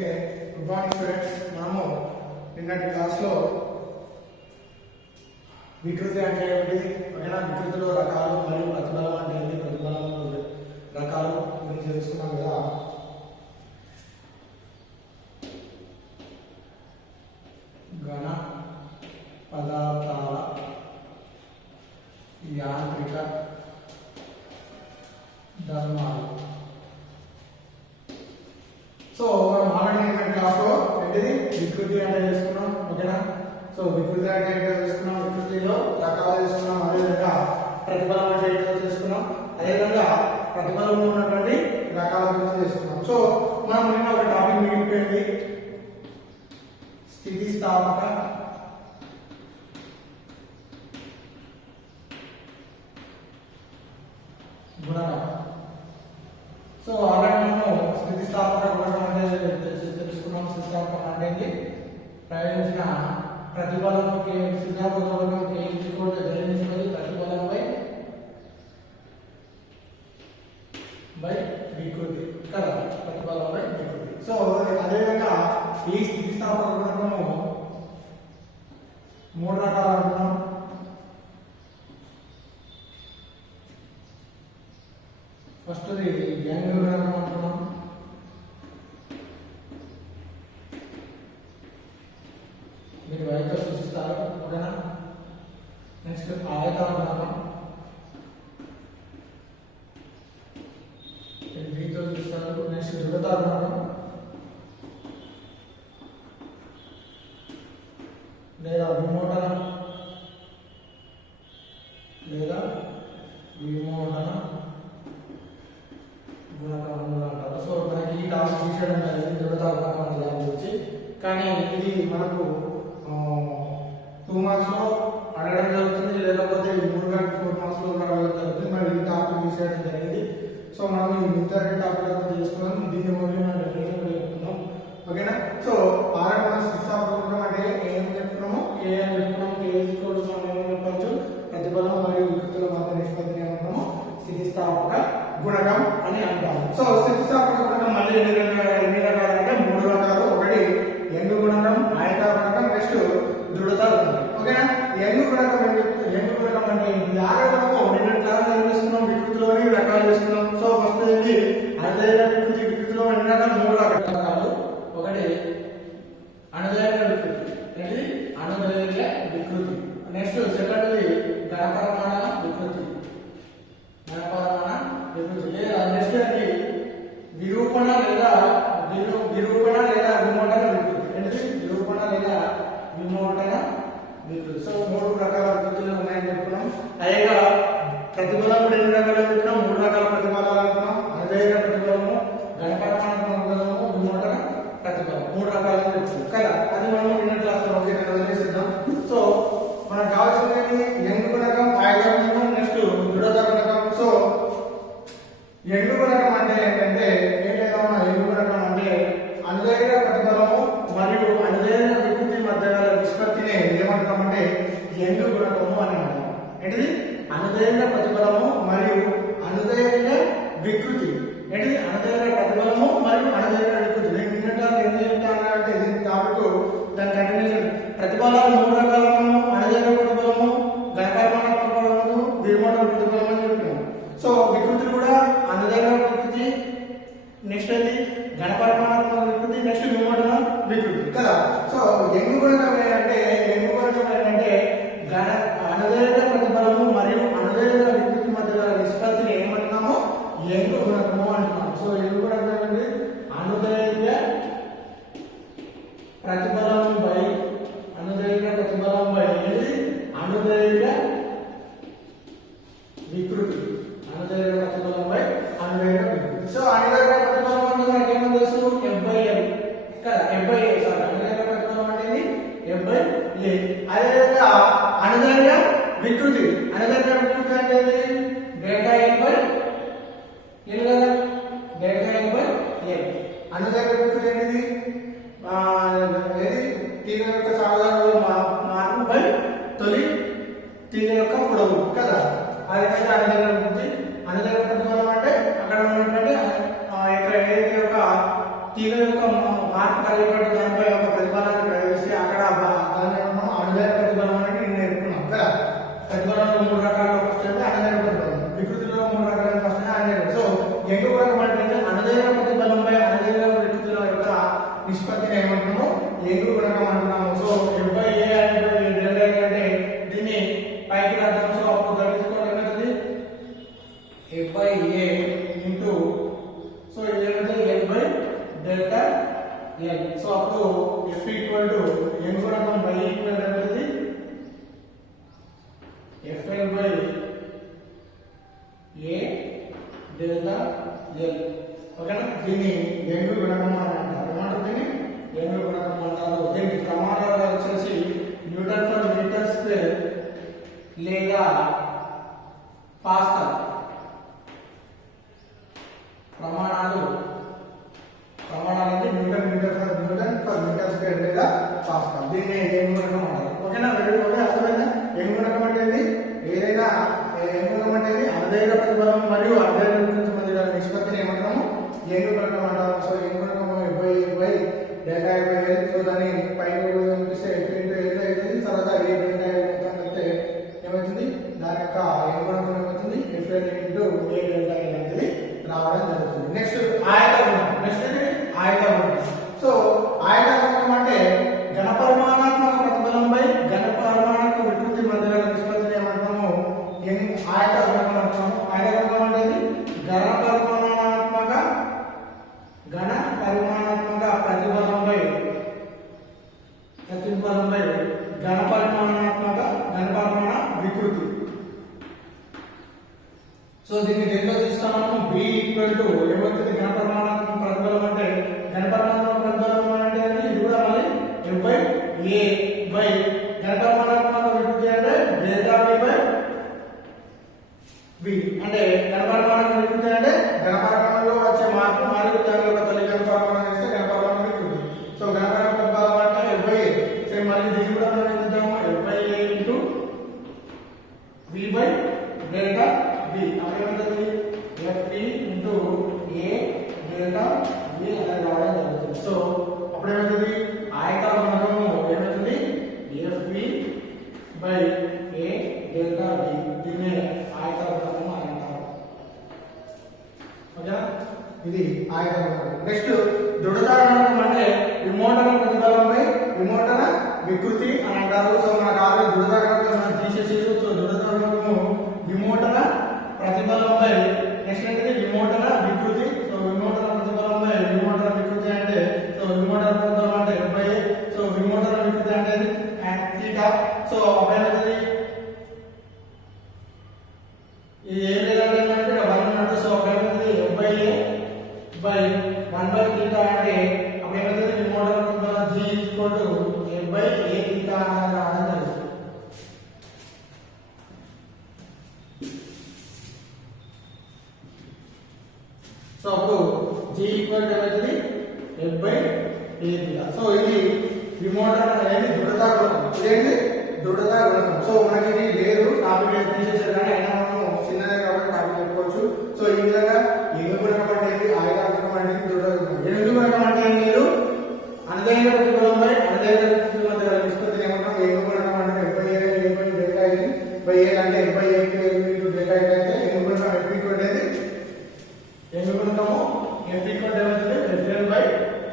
Okay, good morning students. మనము నిన్నటి క్లాస్లో వికృతి అంటే ఏమిటి, ఓకేనా, వికృతిలో రకాలు మరియు ప్రతిఫలం అంటే ఏంటి, ప్రతిఫలంలో రకాలు గురించి తెలుసుకున్నాం కదా. ఘన పదార్థాల యాంత్రిక ధర్మాలు. సో మనం ఆల్రెడీ నిన్నటి క్లాస్లో ఏంటిది వికృతి అంటే తెలుసుకున్నాం, ఓకేనా. సో వికృతి అంటే ఏంటో తెలుసుకున్నాం, వికృతిలో రకాలు తెలుసుకున్నాం, అదేవిధంగా ప్రతిఫలం అంటే ఏంటో తెలుసుకున్నాం, అదేవిధంగా ప్రతిఫలంలో ఉన్నటువంటి రకాల గురించి తెలుసుకున్నాం. సో మనం నిన్న ఒక టాపిక్ మిగిలిపోయింది, స్థితిస్థాపక గుణకం. సో ఆల్రెడీ మనము స్థితిస్థాపక గుణకం అంటే తెలుసుకున్నాం. స్థితిస్థాపకం అంటే ప్రయోగించిన ప్రతిఫలం స్థితిస్థాపక గుణకం ప్రతిఫలంపై వికృతి కదా, ప్రతిఫలంపై వికృతి. సో అదేవిధంగా ఈ స్థితిస్థాపక గుణకము మూడు రకాలు అనుకున్నాం. ఫస్ట్ యంగ్ గుణకం అంటున్నాం, మీరు వైతో సూచిస్తారు, ఓకేనా. నెక్స్ట్ ఆయత గుణకం, వీతో చూస్తారు. నెక్స్ట్ దృఢత గుణకం లేదా విమోటనం గుణకం అంటారు. సో మనకి ఈ టాపిక్ తీసేయడం జరిగింది దృఢత గుణకం అనే దాని గురించి. కానీ ఇది మనకు 2 మార్క్స్ లో అడగడం జరుగుతుంది, లేకపోతే 3-4 మార్క్స్ లో అడగడం జరుగుతుంది. మరి ఈ టాపిక్ తీసేయడం జరిగింది. సో మనం ఈ మిగతా టాపిక్ గురించి చేసుకున్నాం, దీన్ని ఓన్లీ మనం డెఫినేషన్ కూడా చెప్తున్నాం, ఓకేనా. సో ఆల్రెడీ మనం స్థితిస్థాపక గుణకం అంటే ఏం చెప్తున్నాము, కే అని చెప్తున్నాము. కే ఏమని చెప్పచ్చు, ప్రతిఫలం మరియు వికృతుల మధ్య నిష్పత్తిని ఏమంటాము, స్థితిస్థాపక గుణకం అని అంటాము. సో స్థితిస్థాపక గుణకం మళ్ళీ ఎన్ని రకాలు అంటే 3 రకాలు. ఒకటి యంగ్ గుణకం, ఆయత గుణకం, నెక్స్ట్ దృఢత గుణకం, ఓకేనా. యంగ్ గుణకం అంటే నిన్న క్లాస్ ఏం చేసుకున్నాం, వికృతిలోని రకాలు చేసుకున్నాం. సో ఫస్ట్ ఏంటి అణుదైర్ఘ్య వికృతి. వికృతిలో ఎన్ని రకాలు, 3 రకాలు. ఒకటి అణుదైర్ఘ్య వికృతి, ఏంటి అణుదైర్ఘ్య వికృతి. నెక్స్ట్ సెకండ్ది ఘనపరమాణ వికృతి, లేదా నెక్స్ట్ ఏంటి విరూపణ లేదా విమోటన వికృతి, ఏంటి విరూపణ లేదా విమోటన వికృతి. సో 3 రకాల వికృతులు ఉన్నాయని చెప్పుకున్నాం. అయ్యగా ప్రతిఫలం కూడా ఎన్ని రకాలు చెప్పుకున్నాం, 3 రకాల ప్రతిఫలాలు అనుకున్నాం. అణుదైర్ఘ్య ప్రతిఫలము, ఘనపరమాణ ప్రతిఫలము, విమోటన ప్రతిఫలం, 3 రకాలు చెప్పుకున్నాం కదా. అది మనం నిన్న క్లాస్లో వదిలేసిద్దాం. సో మనకు కావాల్సింది యంగ్ గుణకం, ఆయత గుణకం, నెక్స్ట్ దృఢత గుణకం. సో యంగ్ గుణకం అంటే ఏంటంటే ఏం లేదమ్మా, యంగ్ గుణకం అంటే అణుదైర్ఘ్య ప్రతిఫలము మరియు అణుదైర్ఘ్య వికృతి మధ్య గల నిష్పత్తిని ఏమంటామంటే యంగ్ గుణకము అని అంటాం. ఏంటిది అణుదైర్ఘ్య ప్రతిఫలము మరియు అణుదైర్ఘ్య వికృతి, ఏంటిది అణుదైర్ఘ్య ప్రతిఫలము మరియు అణుదైర్ఘ్య వికృతి. నేను నిన్నటాలు ఏం చెప్తాను అంటే ఇది టాపిక్, దాని కంటిన్యూషన్. ప్రతిఫలాలు 3 రకాలు ఉన్నాము, అణుదైర్ఘ్య ప్రతిఫలము, ఘనపరమాణ ప్రతిఫలము, విమోటన ప్రతిఫలం అని చెప్పినాము. సో వికృతులు కూడా అణుదైర్ఘ్య వికృతి, నెక్స్ట్ అది ఘనపరమాణ వికృతి, నెక్స్ట్ విమోటన వికృతి కదా. సో యంగ్ గుణకం ఏంటంటే అణుదైర్ఘ్య ప్రతిఫలము మరియు అణుదైర్ఘ్య వికృతి మధ్య గల నిష్పత్తిని ఏమంటున్నాము, యంగ్ గుణకము అంటున్నాము. సో యంగ్ గుణకం ఏంటి, అణుదైర్ఘ్య ప్రతిఫలం బై అణుదైర్ఘ్య వికృతి, అణుదైర్ఘ్య ప్రతిఫలం బై అణుదైర్ఘ్య వికృతి. సో అణుదైర్ఘ్య ప్రతిఫలం అంటే మనకి ఏమో తెలుసు, F/L కదా. F/A సారీ, అణుదైర్ఘ్య ప్రతిఫలం అంటే F/A. అదేవిధంగా అణుదైర్ఘ్య వికృతి అంటే డెల్టా L/L కదా, డెల్టా L/L. అణుదైర్ఘ్య వికృతి ఏంటిది, తీగ యొక్క సాధారణ మార్పు బై తొలి తీగ యొక్క పొడవు కదా. అదేవిధంగా అణుదైర్ఘ్య వికృతి. అణుదైర్ఘ్య ప్రతిఫలం అంటే అక్కడ ఉన్నటువంటి తీగ యొక్క మార్పు కలిగినటువంటి దానిపై ఒక ప్రతిఫలాన్ని ప్రయోగిస్తే అక్కడ దాన్ని ఏమన్నా అణుదైన ప్రతిఫలం అనేది నేర్చుకున్నాం కదా. ప్రతిఫలంలో 3 రకాలు. ఫస్ట్ అయితే అణుదైన ప్రతిఫలం, వికృతిలో 3 రకాలు. ఫస్ట్ అణుదైన. సో యంగ్ గుణకం అంటే అణుదైన ప్రతిఫలంపై అణుదైన వికృతుల యొక్క నిష్పత్తిని ఏమంటున్నాము? యంగ్ గుణకం అంటున్నాము. సో FA అంటే దీన్ని పైకి రాద్దాం. సో అప్పుడు గణించుకోవాలి FA ఇంటూ సో ఇది ఏమంటే L by delta L. So అప్పుడు F ఈక్వల్ టు M గుణకం బై ఈక్వల్ అవుతుంది FL by A delta L. ఓకేనా? దీన్ని యంగ్ గుణకం అని అంటారు. ఏమంటారు దీన్ని? యంగ్ గుణకం అంటారు. దీనికి ప్రమాణాలు వచ్చేసి న్యూటన్ పర్ మీటర్ స్క్వేర్ లేదా పాస్కల్. ప్రమాణాలు అంటే న్యూటన్ పర్ మీటర్ స్క్వేర్ లేదా పాస్కల్. దీన్ని యంగ్ గుణకం అంటారు. ఓకేనా? ఓకే, అర్థమైందా? యంగ్ గుణకం అంటే ఏదైనా యంగ్ గుణకం అంటే అణుదైన ప్రతిఫలం మరియు అణుదైన వికృతి మధ్య నిష్పత్తిని ఏమంటాము? యంగ్ గుణకం అంటారు. సో యంగ్ గుణకం FA by delta L by L. So దాన్ని పైకి పంపిస్తే F ఇంటూ L అవుతుంది. తర్వాత A డెల్టా L మొత్తం కలిపితే ఏమవుతుంది? దాని యొక్క యంగ్ గుణకం ఏమవుతుంది? FL into A delta L అనేది రావడం జరుగుతుంది. నెక్స్ట్ ఆయత గుణకం. నెక్స్ట్ ఆయత గుణకం. సో ఆయత గుణకం అంటే ఘనపరిమాణాత్మక ప్రతిఫలంపై ఘనపరిమాణాత్మక వికృతి మధ్య నిష్పత్తిని ఏమంటాము? ఆయత గుణకం అంటాము. ఆయత గుణకం అంటే ఘనపరిమాణాత్మక ప్రతిఫలంపై ఘనపరిమాణ వికృతి. సో దీన్ని దేంట్లో తీస్తాము? B ఈక్వల్ టు ఏమవుతుంది? ఘనపరిమాణాత్మక ప్రతిఫలం అంటే ఘనపరిమాణాత్మక ప్రతిఫలం అంటే ఇది కూడా మళ్ళీ F బై A బై ఘనపరిమాణాత్మక వికృతి అంటే డెల్టా V బై V. అంటే ఘనపరిమాణాత్మక వికృతి అంటే ఘనపరిమాణంలో వచ్చే మార్పు మరియు దాని యొక్క తొలి ఘనపరిమాణం చేస్తే ఘనపరిమాణ వికృతి. సో ఘనపరిమాణ ప్రతిఫలం అంటే F బై A. సేమ్ మళ్ళీ దీన్ని కూడా మనం ఏం చేద్దాము? F by A into V by delta V. అప్పుడు ఏమవుతుంది? FV into A delta V అనేది రావడం జరుగుతుంది. సో అప్పుడు ఏమవుతుంది? ఆయత గుణకము ఏమవుతుంది? FV by A delta V. దీన్ని ఆయత గుణకం అని అంటారు. ఓకేనా? ఇది ఆయత గుణకం. నెక్స్ట్ దృఢత గుణకం అంటే విమోటన ప్రతిఫలంపై విమోటన వికృతి అని అంటారు. సో మనకు ఆల్రెడీ దృఢత గుణకం మనం తీసేసేది. సో దృఢత గుణకము విమోటన ప్రతిఫలంపై. నెక్స్ట్ అంటే విమోటన వికృతి. సో విమోటన ప్రతిఫలంపై విమోటన వికృతి అంటే సో విమోటన ప్రతిఫలం అంటే F బై A. సో విమోటన వికృతి అంటే θ. సో అప్పుడేమవుతుంది? ఇది ఏం లేదంటే మనకి 1 ఉన్నట్టు. సో అప్పుడేమవుతుంది? F by A by 1 by θ అంటే అప్పుడేమవుతుంది? విమోటన ప్రతిఫలం G equal to F by A θ అనేది రావడం జరుగుతుంది. సో అప్పుడు G ఈక్వల్ టు ఏమవుతుంది? F by A θ. సో ఇది విమోటన అనేది దృఢత గుణకం. ఇదేంటి? దృఢత గుణకం. సో మనకి ఇది లేదు, టాపిక్ లేదు, తీసేసారు. కానీ అయినా మనం చిన్నదే కాబట్టి టాపిక్ చెప్పుకోవచ్చు. సో ఈ విధంగా యంగ్ గుణకం అంటే ఆయత గుణకం అంటే దృఢత గుణకం. యంగ్ గుణకం అంటే ఏం లేదు, అణుదైన ప్రతిఫలంపై అణుదైన వికృతి మధ్య నిష్పత్తిని ఏమంటాం? యంగ్ గుణకం అంటే F by A by delta L by L అంటే F by A into delta L అయితే యంగ్ గుణకం F ఈక్వల్ అనేది యంగ్ గుణకము F ఈక్వల్ ఏమవుతుంది? FL by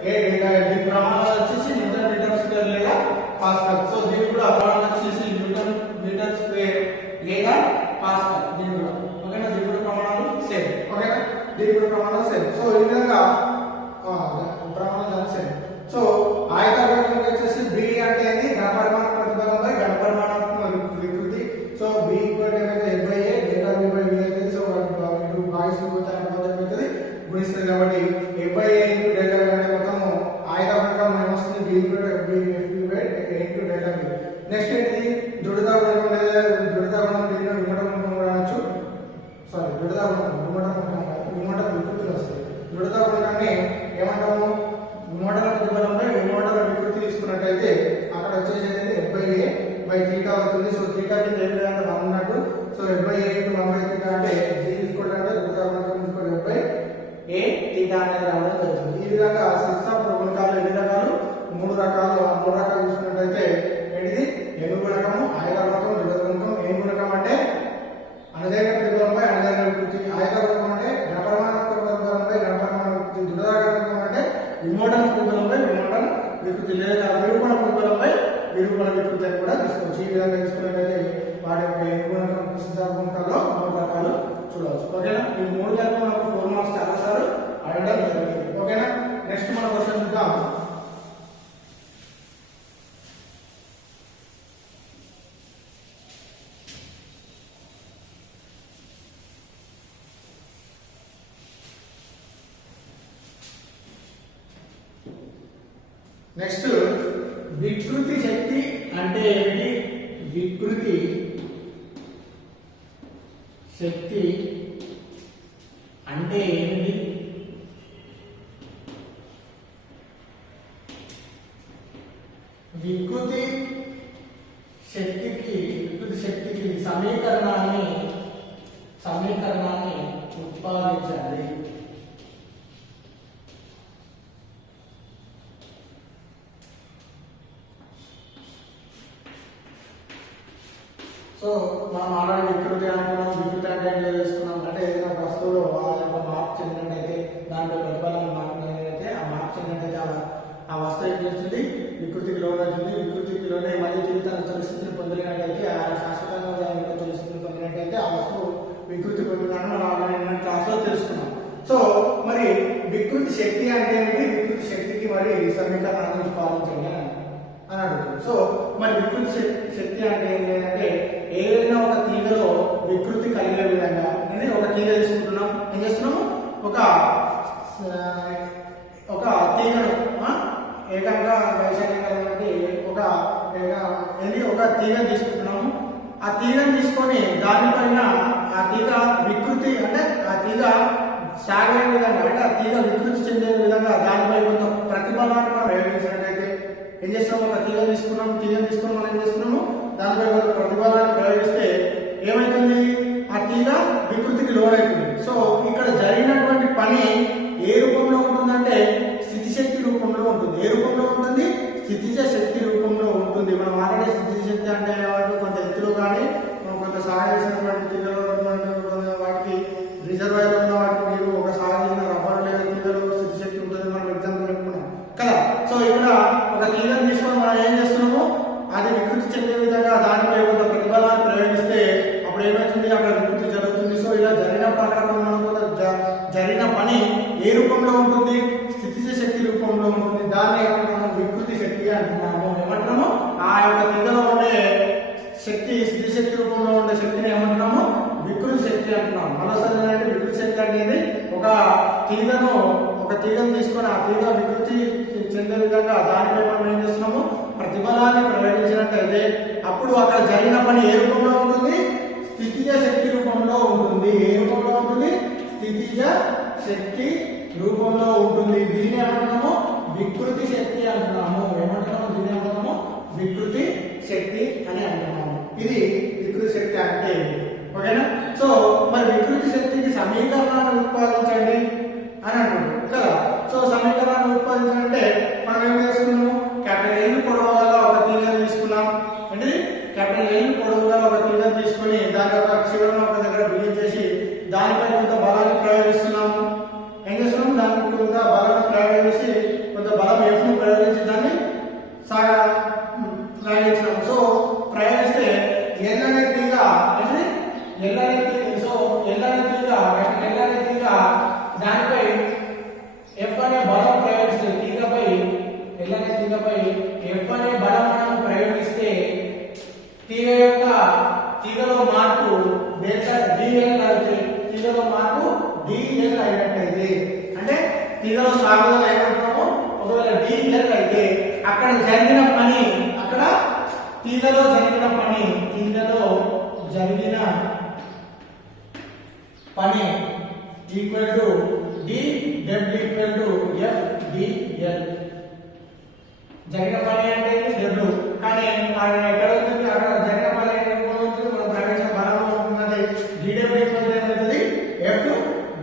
A delta L. దీని ప్రమాణాలు వచ్చేసి న్యూటన్ మీటర్ స్క్వేర్ లేదా పాస్కల్. సో దీనికి కూడా ప్రమాణాలు వచ్చేసి న్యూటన్ మీటర్ స్క్వేర్ లేదా పాస్కల్. దీని కూడా ఓకేనా? దీని కూడా ప్రమాణాలు సేమ్. ఓకేనా? దీని కూడా ప్రమాణాలు సేమ్. సో ఈ విధంగా ప్రమాణాలు సేమ్. సో ఆయత గుణకం వచ్చేసి B అంటే ఏంటి? ఘనపరిమాణ ప్రతిఫలంపై ఘనపరిమాణాత్మక వికృతి. సో B ఈక్వల్ ఏమైతే F by A delta V by V అయితే సో ఇంటూ బాయ్స్ అవుతుంది గుణిస్తుంది కాబట్టి F by A into delta V అంటే మొత్తం ఆయత గుణకం ఏమొస్తుంది? B equal to FB by A into delta V. Next ఏంటి? దృఢత గుణకం లేదా దృఢత గుణకం దీనిలో విమోటన గుణకం కూడా అనొచ్చు. సారీ దృఢత గుణకం విమోటన వికృతులు వస్తాయి. దృఢత గుణకాన్ని ఏమంటాము? విమోటన ప్రతిఫలంపై విమోటన వికృతి తీసుకున్నట్టయితే అక్కడ వచ్చేసి F బై A బై θ అవుతుంది. సో θ కింద ఏ విధంగా 1 ఉన్నట్టు. So F by A into 1 by θ అంటే G తీసుకోవడం దృఢత గుణకం తీసుకోవడం F బై A θ అనేది రావడం జరుగుతుంది. ఈ విధంగా సిస్టమ్ గుణకాలు ఎన్ని రకాలు? మూడు రకాలు చూసుకున్నట్టయితే ఏంటిది ఎను గుణకము, ఆయల గుణకం, దివ్య గుణకం. ఏం గుణకం అంటే అనుదైన ప్రతిఫలంపై అనుదైన వికృతి, ఆయల గుణకం అంటే గణపరమాణ ప్రతిఫలంపై గణపరమాణ వికృతి, దురద గుణకం అంటే విమోటన ప్రతిఫలంపై విమోటన వికృతి, లేదా విరూపణ ప్రతిఫలంపై విరూపణ వికృతి అని కూడా తీసుకోవచ్చు. ఈ విధంగా తీసుకున్నట్లయితే వాటి యొక్క ఎను గుణకం, సిద్ధ గుణకాల్లో మూడు రకాలు చూడవచ్చు. ఓకేనా? ఈ మూడు కలిపి మనకు 4 మార్క్స్ చాలా సార్లు అడగడం జరిగింది. ఓకేనా? నెక్స్ట్ మన క్వశ్చన్ చూద్దాం. నెక్స్ట్ వికృతి శక్తి అంటే ఏమిటి? వికృతి శక్తి అంటే ఏమిటి? వికృతి శక్తికి సమీకరణాన్ని ఉత్పాదించాలి. సో మనం ఆల్రెడీ వికృతి అనుకున్నాం. వికృతి అంటే ఏంటో తెలుసుకున్నాం. అంటే ఏదైనా వస్తువులో ఆ యొక్క మార్పు చెందినట్టయితే దాంట్లో ప్రతిఫలం మార్పు చెందినట్టయితే ఆ మార్పు చెందినట్టయితే ఆ వస్తువు ఏం చేస్తుంది? వికృతికి లోనవుతుంది. వికృతికి లోనే మళ్ళీ తిరిగి తన పరిస్థితిని పొందలేనట్టయితే, ఆ శాశ్వతంగా దాని యొక్క పరిస్థితిని పొందినట్టయితే ఆ వస్తువు వికృతి పొందిందని మనం ఆల్రెడీ క్లాస్లో తెలుసుకున్నాం. సో మరి వికృతి శక్తి అంటే ఏంటి? వికృతి శక్తికి మరి సమీకరణాన్ని ఉత్పాదించండి అని అడుగుతుంది. సో మరి వికృతి శక్తి అంటే ఏంటంటే ఏదైనా ఒక తీగలో వికృతి కలిగే విధంగా, అనేది ఒక తీగ తీసుకుంటున్నాం. ఏం చేస్తున్నాము? ఒక తీగను ఏకంగా వైశాల్యంగా ఒక తీగ తీసుకుంటున్నాము. ఆ తీగను తీసుకొని దానిపైన ఆ తీగ వికృతి అంటే ఆ తీగ సాగే విధంగా, అంటే ఆ తీగ వికృతి చెందే విధంగా దానిపై కొంత ప్రతిఫలాన్ని మనం ప్రయోగించినట్లయితే ఏం చేస్తాము? ఒక తీగ తీసుకుని మనం ఏం చేస్తున్నాము? దానిపై కొంత ప్రతిఫలాన్ని ప్రయోగిస్తే ఏమైతుంది? ఆ తీగ వికృతికి లోనవుతుంది. సో ఇక్కడ జరిగినటువంటి పని ఏ రూపంలో ఉంటుందంటే స్థితి శక్తి రూపంలో ఉంటుంది. ఏ రూపంలో ఉంటుంది? స్థితిజ శక్తి రూపంలో ఉంటుంది. మనం ఆల్రెడీ స్థితి శక్తి అంటే కొంత ఎత్తులో కానీ కొంత సాగేసినటువంటి తీగలో వాటికి రిజర్వాయర్ ఉన్న వాటికి మీరు ఒక సాగిన రబ్బర్ లేదా తీగలో స్థితి శక్తి ఉంటుంది. మనం ఎగ్జాంపుల్ చెప్పుకున్నాం కదా. సో ఇక్కడ ఒక తీగను తీసుకొని మనం ఏం చేస్తున్నాము? అది వికృతి చెందే విధంగా దానిపై కొంత ప్రతిఫలాన్ని ప్రయోగిస్తే అప్పుడు ఏమవుతుంది? అక్కడ వికృతి జరుగుతుంది. సో ఇలా జరిగినప్పుడు అక్కడ మనం జరిగిన పని ఏ రూపంలో ఉంటుంది? స్థితిజ శక్తి రూపంలో ఉంటుంది. దాన్ని ఏమంటున్నాము? వికృతి శక్తి అంటున్నాము. ఏమంటున్నాము? ఆ యొక్క తీగలో ఉండే శక్తి, స్థితి శక్తి రూపంలో ఉండే శక్తిని ఏమంటున్నాము? వికృతి శక్తి అంటున్నాము. మరోసారి ఏంటంటే వికృతి శక్తి అనేది ఒక తీగను తీసుకొని ఆ తీగ వికృతి చెందే విధంగా దానిపై మనం ఏం చేస్తున్నాము? ప్రతిఫలాన్ని ప్రయోగించినట్టయితే అప్పుడు అక్కడ జరిగిన పని ఏ రూపంలో ఉంటుంది? స్థితిజ శక్తి రూపంలో ఉంటుంది. ఏ రూపంలో ఉంటుంది? స్థితిజ శక్తి రూపంలో ఉంటుంది. దీన్ని ఏమంటున్నాము? వికృతి శక్తి అంటున్నాము. ఏమంటున్నాము? దీన్ని ఏమంటున్నాము? వికృతి శక్తి అని అంటున్నాము. ఇది వికృతి శక్తి అంటే. ఓకేనా? సో మరి వికృతి శక్తికి సమీకరణాన్ని ఉత్పాదించండి అని అంటున్నాం కదా. సో సమీకరణాన్ని ఉత్పాదించాలంటే మనం ఏం చేసుకున్నాము? క్యాపిటల్ ఎల్ పొడవు గల ఒక తీగను తీసుకున్నాం. అంటే క్యాపిటల్ ఎల్ పొడవు గల ఒక తీగను తీసుకొని దాని యొక్క చివరను ఒక దగ్గర బిగించేసి దానిపై కొంత బలాన్ని ప్రయోగిస్తున్నాము. ఏం చేస్తున్నాము? దానికి కొంత బలాన్ని ప్రయోగించి కొంత బలం ఎఫ్ ను ప్రయోగించి దాన్ని ప్రయోగించినాము. సో ప్రయోగిస్తే ఎల్ అనే తీగ దానిపై ఎఫ్ అనే బలం ప్రయోగిస్తే తీగపై ఎఫ్ అనే బలం మనం ప్రయోగిస్తే తీగలో మార్పు డిఎల్ అయితే తీగలో మార్పు డిఎల్ అయినట్టయితే, అంటే తీగలో సాగుదల ఏమంటున్నాము? ఒకవేళ డిఎల్ అయితే అక్కడ జరిగిన పని తీగలో జరిగిన పని equal to D W equal to F DL. జరిగిన పని అంటే డబ్ల్యూ, కానీ ఎక్కడ ఉంటుంది? అక్కడ జరిగిన పని మనం ప్రవేశించిన బలంలో ఉంటున్నది డిడబ్ల్యూ ఈక్వల్ ఏమవుతుంది? ఎఫ్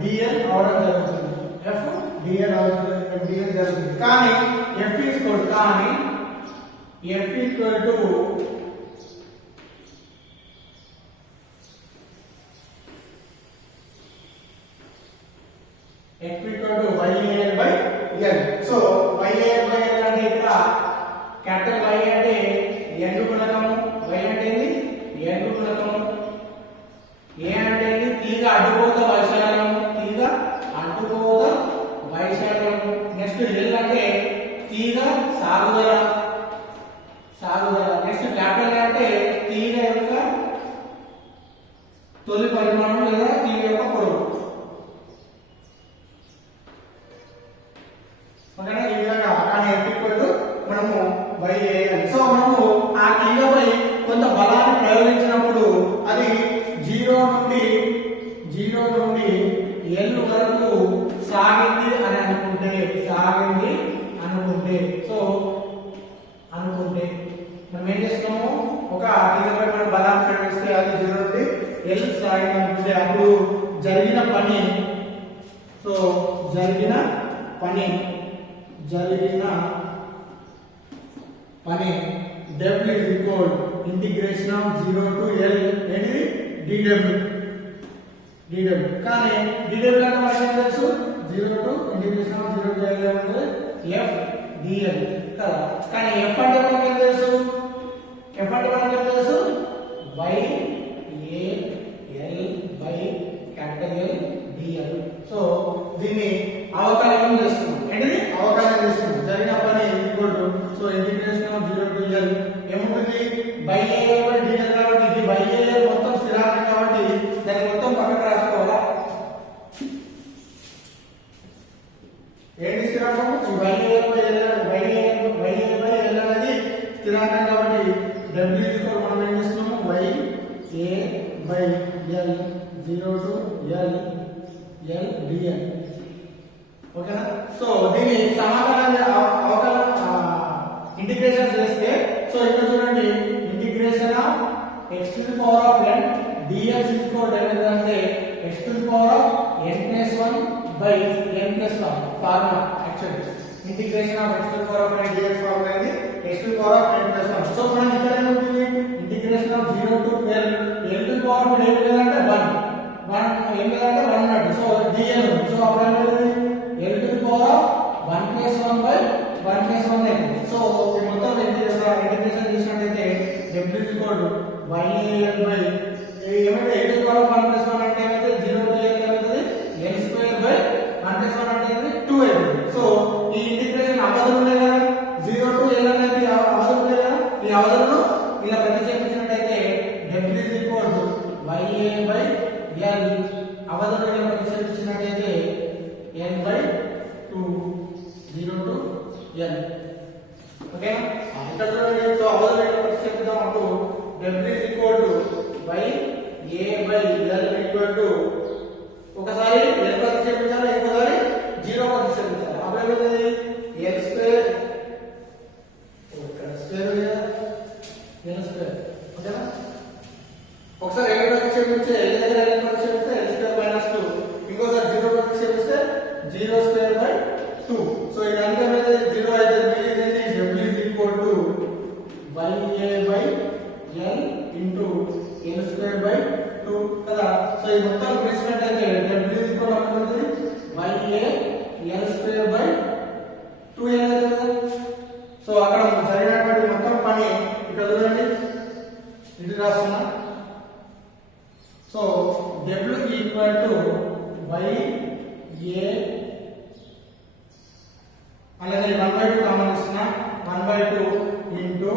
డిఎల్ అవడం జరుగుతుంది. కానీ F ఈక్వల్ కానీ F equal to YAL by L. So YAL by L అంటే ఇక్కడ క్యాపిటల్ Y అంటే n గుణకము, Y అంటే ఏంది n గుణకము, A అంటే ఏంది తీగ అడ్డుకోత వైశాల్యము, తీగ అడ్డుకోత వైశాల్యము. నెక్స్ట్ L అంటే తీగ సాగుదల, నెక్స్ట్ క్యాపిటల్ అంటే తీగ యొక్క తొలి పరిమాణం లేదా తీగ యొక్క పొడవు. ఓకేనా? ఈ విధంగా కానీ F ఈక్వల్ టు మనము YAL. సో మనము ఆ తీగపై కొంత బలాన్ని ప్రయోగించినప్పుడు అది 0 నుండి L వరకు సాగింది అని అనుకుంటే సో అనుకుంటే మనం ఏం చేస్తాము, ఒక తీగపై మనం బలాన్ని ప్రయోగిస్తే అది 0 నుండి L సాగింది అనుకుంటే అప్పుడు జరిగిన పని W is equal integration of 0 to L ఏంటి dW. కానీ dW అంటే మనకి ఏం తెలుసు, 0 to integration of 0 to L అంటే F dL కదా. కానీ F అంటే మనకి ఏం తెలుసు, YAL by capital L dL. So దీన్ని అవకలనం చేస్తున్నాం. ఏంటిది అవకలనం చేస్తున్నాం. జరిగిన పని equal to so integration of 0 to L ఏముంటుంది YAL by dL కాబట్టి ఇది YAL మొత్తం స్థిరాంకం కాబట్టి దాన్ని మొత్తం పక్కకు రాసుకోవాలా. ఏంటి స్థిరాంకం YAL by L అనేది స్థిరాంకం కాబట్టి W ఈక్వల్ మనం ఏం చేస్తున్నాము YA by L 0 to L dL. ఓకేనా? సో దీన్ని అవకలనం ఇంటిగ్రేషన్ చేస్తే సో ఇక్కడ చూడండి integration of x to the power of n dx is equal to అంటే x to the power of n+1 by n+1 formula. Actually integration of x to the power of n dx formula అనేది x to the power of n+1. So మనం ఇక్కడ ఏమవుతుంది integration of 0 to L to the power of n లేదంటే 1 ఏం లేదంటే 1 అన్నట్టు. So dl so అప్పుడు ఏమవుతుంది L to the power of 1+1 by 1+1 అవుతుంది. సో ఈ మొత్తం ఇంటిగ్రేషన్ చేసినట్టయితే W is equal to YAL by ఏమైతే L to the power of 1+1 అంటే ఏమైతే 0 to L ఏమైతుంది L square by 1+1 అంటే ఏమైతే 2 అవుతుంది. సో ఈ ఇంటిగ్రేషన్ అవధులు ఉన్నాయి కదా 0 to L అనేది అవధులు ఉన్నాయి కదా, ఈ అవధులను ఇలా ప్రతిక్షేపించినట్టయితే W is equal to YA by L అవధులు ఇలా ప్రతిక్షేపించినట్టయితే N by 2 0 to L. Okay ఇక్కడ చూడండి. సో అవధులు ఇలా ప్రతిక్షేపిద్దాం అప్పుడు W is equal to YA by L equal to ఒకసారి L ప్రతిక్షేపించాలి, ఇంకోసారి 0 ప్రతిక్షేపించాలి. అప్పుడు ఏమవుతుంది L square square L square. ఓకేనా? ఒకసారి L ప్రతిక్షేపిస్తే L దగ్గర L ప్రతిక్షేపిస్తే L స్క్వేర్ మైనస్ 2, ఇంకోసారి 0 ప్రతిక్షేపిస్తే 0 స్క్వేర్ బై 2. సో ఇది అంతా ఏమైతే 0 అయితే మిగిలింది W is equal to YA by L into L square by 2 కదా. సో ఈ మొత్తం గుణించినట్టయితే W is equal to YA L square by 2L అవుతుంది కదా. సో అక్కడ జరిగినటువంటి మొత్తం పని ఇక్కడ చూడండి ఇది రాస్తున్నా. So W equal to YA అలాగే 1/2 కామన్ ఇస్తున్నా 1/2 into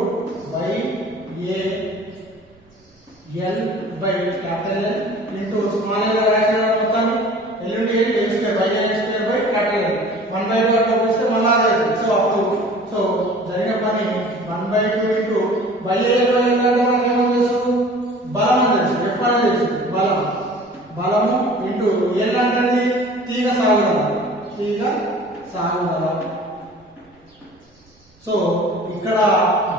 YA L by capital L into small L రాసిన మొత్తం L నుండి L square YA square by capital L 1/2 అట్లా పోస్తే మళ్ళీ అదే. సో అప్పుడు సో జరిగిన పని 1/2 into YA L by L అంటే మనకి ఏమని తెలుసు బలం అని తెలుసు, F అనేది తెలుసు బలము ఇంటూ L అంటే తీగ సాగుదల. సో ఇక్కడ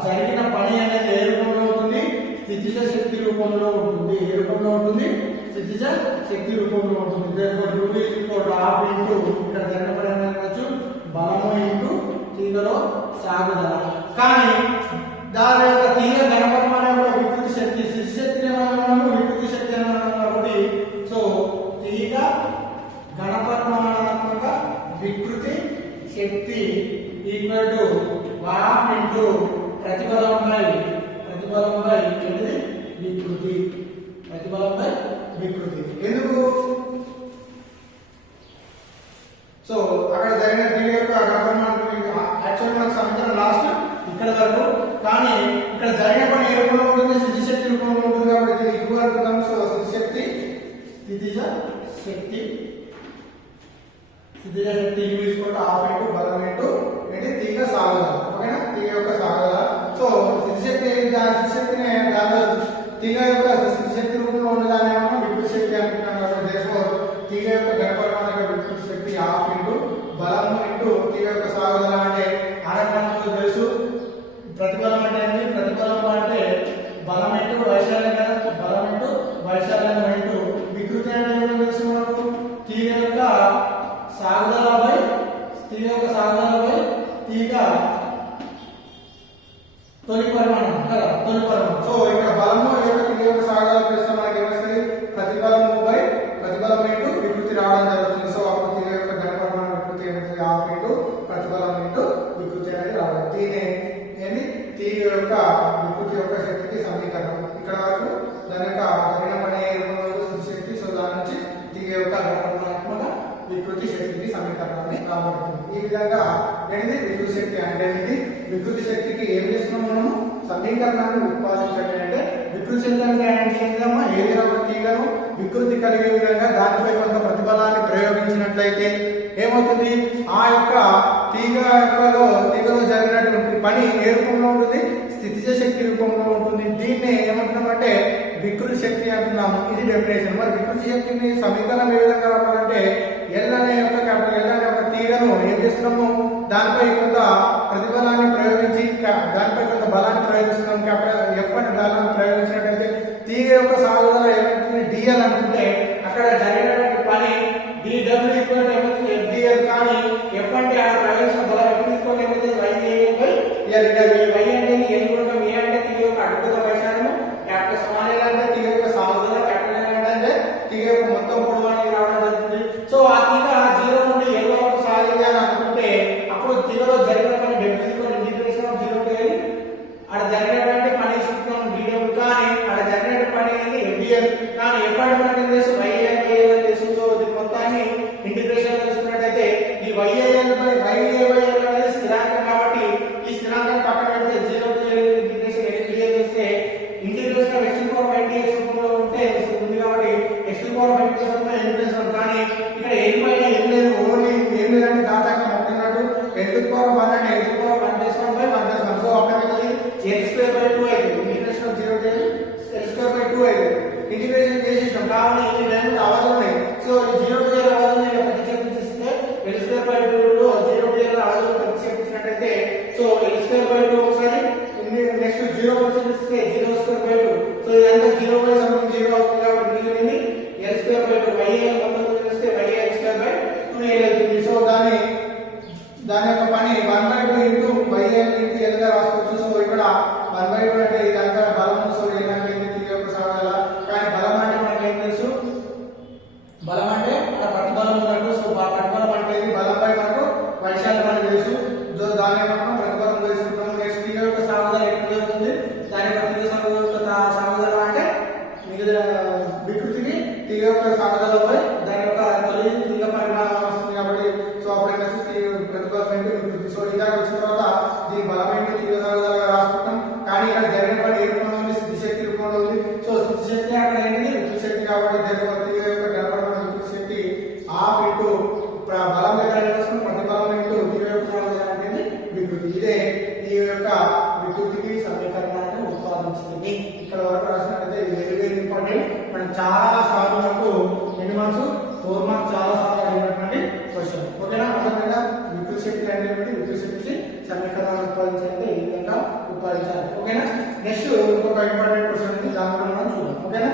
జరిగిన పని అనేది ఏ రూపంలో ఉంటుంది స్థితిజ శక్తి రూపంలో ఉంటుంది. ఏ రూపంలో ఉంటుంది స్థితిజ శక్తి రూపంలో ఉంటుంది. therefore W is equal to half into ఇక్కడ జరిగిన పని అనేది బలము ఇంటూ తీగలో సాగుదల. కానీ దాని యొక్క తీగ ఘనపరిమాణం యొక్క వికృతి శక్తి, స్థితి శక్తిని మనం వికృతి శక్తి అని అన్నాం కాబట్టి సో తీగ ఘనపరిమాణాత్మక వికృతి శక్తి ఈక్వల్ టు 1 ఇంటూ ప్రతిబలం బై ఏంటిది వికృతి, ప్రతిబలం బై వికృతి. ఎందుకు? సో అక్కడ జరిగిన తీగ యొక్క ఘనపరిమాణం యాక్చువల్ మనకు సమీకరణం లాస్ట్ ఇక్కడ వరకు, కానీ ఇక్కడ జరిగిన పని ఏ రూపంలో ఉంటుంది? స్థితి శక్తి రూపంలో ఉంటుంది కాబట్టి దీన్ని ఈక్వల్ అనుకుంటాం. సో స్థితిజ శక్తి ½ ఇంటూ బలం ఇంటూ ఏంటి తీగ సాగుదల. ఓకేనా? తీగ యొక్క సాగుదల. సో స్థితి శక్తిని దానిలో తీగ యొక్క స్థితి శక్తి రూపంలో ఉండదాన్ని మనం వికృతి శక్తి అనుకుంటాం కాబట్టి తీగ యొక్క ఘనపరిమాణ వికృతి శక్తి ½ ఇంటూ బలం ఇంటూ తీగ యొక్క సాగుదల. అంటే మనకు తెలుసు ప్రతిబలం అంటే ఏంటి? ప్రతిబలం అంటే బలం ఇంటూ వైశాల్యం కదా, బలం ఇంటూ వైశాల్యం ఇంటూ వికృతి అంటే ఏమో తెలుసు మనకు తీగ యొక్క సాగుదల బై తీగ తొలి పరిమాణం కదా, తొలి పరిమాణం. సో ఇక్కడ బలము యొక్క తీగ యొక్క సాగుదల చేస్తే మనకి ఏమొస్తుంది? ప్రతిబలము బై ప్రతిబలం ఇంటూ వికృతి రావడం జరుగుతుంది. సో అప్పుడు తీగ యొక్క ఘనపరిమాణ వికృతి ఏమవుతుంది? ½ ఇంటూ ప్రతిబలం ఇంటూ వికృతి అనేది రావడం. దీని ఏంటి? తీగ యొక్క వికృతి యొక్క శక్తికి సమీకరణం. ఇక్కడ వరకు దాని యొక్క జరిగిన పని స్థితి శక్తి. సో దాని నుంచి తీగ యొక్క ఘనపరిమాణాత్మక వికృతి శక్తికి సమీకరణాన్ని రాబడుతుంది. ఈ విధంగా ఏంటి వికృతి శక్తి అంటే ఏంటి? వికృతి శక్తికి ఏం చేస్తున్నాం మనము? సమీకరణాన్ని ఉత్పాదించండి. అంటే వికృతి శక్తి అంటే ఏంటమ్మా? ఏదైనా ఒక తీగను వికృతి కలిగే విధంగా దానిపై కొంత ప్రతిబలాన్ని ప్రయోగించినట్లయితే ఏమవుతుంది? ఆ యొక్క తీగలో జరిగినటువంటి పని ఏ రూపంలో ఉంటుంది? స్థితిజ శక్తి రూపంలో ఉంటుంది. దీన్ని ఏమంటున్నామంటే వికృతి శక్తి అంటున్నాము. ఇది డెఫినేషన్. మరి వికృతి శక్తిని సమీకరణం ఏ విధంగా రావాలంటే L అనే ఒక తీగను ఏం చేస్తున్నాము? దానిపై కొంత ప్రతిబలాన్ని ప్రయోగించి దానిపై కొంత బలాన్ని ప్రయోగిస్తున్నాం. F అనే బలాన్ని ప్రయోగించినట్లయితే తీగ యొక్క సాగుదల ఏమవుతుంది? DL అనుకుంటే అక్కడ జరిగినటువంటి పని DW ఈక్వల్ ఏమవుతుంది? FDL. కానీ F అంటే అక్కడ ప్రయోగించిన బలం F ఈక్వల్ ఏమవుతుంది? YAL. Y అంటే N గుణకం A అంటే తీగ యొక్క అడ్డుగత వైశాల్యము, క్యాపిటల్ స్మాల్ L అంటే తీగ యొక్క సాగుదల, క్యాపిటల్ L అంటే తీగ యొక్క మొత్తం పొడవు అనేది రావడం జరుగుతుంది. సో ఆ తీగ 0 నుండి L వరకు సాగింది అని అనుకుంటే అప్పుడు తీగలో జరిగిన పని ఇంటిగ్రేషన్ ఆఫ్ 0 టు L. అక్కడ జరిగినటువంటి పని ఇస్తున్నాం DW. కానీ అక్కడ జరిగిన పని అనేది FDL. కానీ F అంటే మనకి ఏం తెలుసు? YAL అని తెలుసు. సో దీని మొత్తాన్ని ఇంటిగ్రేషన్ చేసుకున్నట్టయితే ఈ YAL అనేది స్థిరాంకం కాబట్టి ఈ స్థిరాంకాన్ని పక్కన పెడితే 0 టు L ఇంటిగ్రేషన్ చేస్తే integration of x to power 5dx రూపంలో ఉంది కాబట్టి x టు పవర్ 5 ఇంటిగ్రేషన్. కానీ ఇక్కడ ఏం పైన ఏం లేదు, ఓన్లీ ఏం లేదంటే దాదాపు మొదటిన్నట్టు x టు పవర్ 1 అంటే x టు పవర్ 1+1/1+1. సో అప్పుడు x²/2 అయితే integration of 0 to L x²/2 అయితే ఇంటిగ్రేషన్ చేసేసాం. కాబట్టి ఈ రెండు అవసరం ఉన్నాయి. సో ఈ 0 టు L అవసరం ప్రతిక్షేపిస్తే x²/2 లో 0 టు L అవసరం ప్రతిక్షేపించినట్టయితే సో x²/2 ఒకసారి నెక్స్ట్ 0 ప్రతిక్షేపిస్తే 0²/2. సో ఇదంతా 0/0 అవుతుంది కాబట్టి మిగిలింది L²/2. YAL మొత్తం ప్రతిక్షేపిస్తే YAL²/2L అవుతుంది. సో దాని యొక్క పని 1/2 ఇంటూ YAL ఇంటూ L గా రాసుకోవచ్చు. సో ఇక్కడ 1/2 అంటే ఇదంతా బలం. సో ఏంటంటే తీగ యొక్క సాగుదల. కానీ బలం అంటే మనకి ఏం తెలుసు? బలం అంటే మన ప్రతిబలం ఉన్నట్టు. సో ప్రతిబలం అంటే బలంపై మనకు వైశాల్యం అని తెలుసు. దాని మనం ప్రతిబలం వేసుకుంటాము. నెక్స్ట్ తీగ యొక్క సాగుదల ఎక్కడ జరుగుతుంది? దాని యొక్క తీగ సాగుదల అంటే మిగతా వికృతికి తీగ యొక్క సాగుదలపై దాని యొక్క తొలి తీగ పరిమాణం వస్తుంది కాబట్టి సో అప్పుడు ప్రతిబలం ఏంటి? వికృతి. సో ఇలాగ వచ్చిన తర్వాత దీని బలం ఏంటి? తీగ సాగుదలగా రాసుకుంటాం. కానీ ఇక్కడ జరిగిన పని ఏ రూపంలో ఉంది? స్థితి శక్తి రూపంలో ఉంది. సో స్థితి శక్తి అక్కడ ఏంటిది? వికృతి శక్తి. కాబట్టి తీగ యొక్క ఘనపరిమాణ వికృతి శక్తి ½ ఇంటూ బలం దగ్గర వస్తుంది, ప్రతిబలం ఇంటూ తీగ యొక్క సాగుదల అంటే వికృతి. ఇదే తీగ యొక్క వికృతికి సమీకరణాన్ని ఉత్పాదించింది. ఇక్కడ వరకు రాసినట్లయితే ఇది వెరీ వెరీ ఇంపార్టెంట్. మనం చాలా సార్లు మనకు ఎన్ని మార్క్స్? 4 మార్క్స్ చాలా సార్లు అడిగినటువంటి క్వశ్చన్. ఓకేనా? అర్థమైందా? వికృతి శక్తి అంటే వికృతి శక్తికి సమీకరణాన్ని ఉత్పాదించాలంటే ఈ విధంగా ఉత్పాదించాలి. ఓకేనా? నెక్స్ట్ ఇంకొక ఇంపార్టెంట్ క్వశ్చన్ ఉంది, దాని కూడా మనం చూద్దాం. ఓకేనా?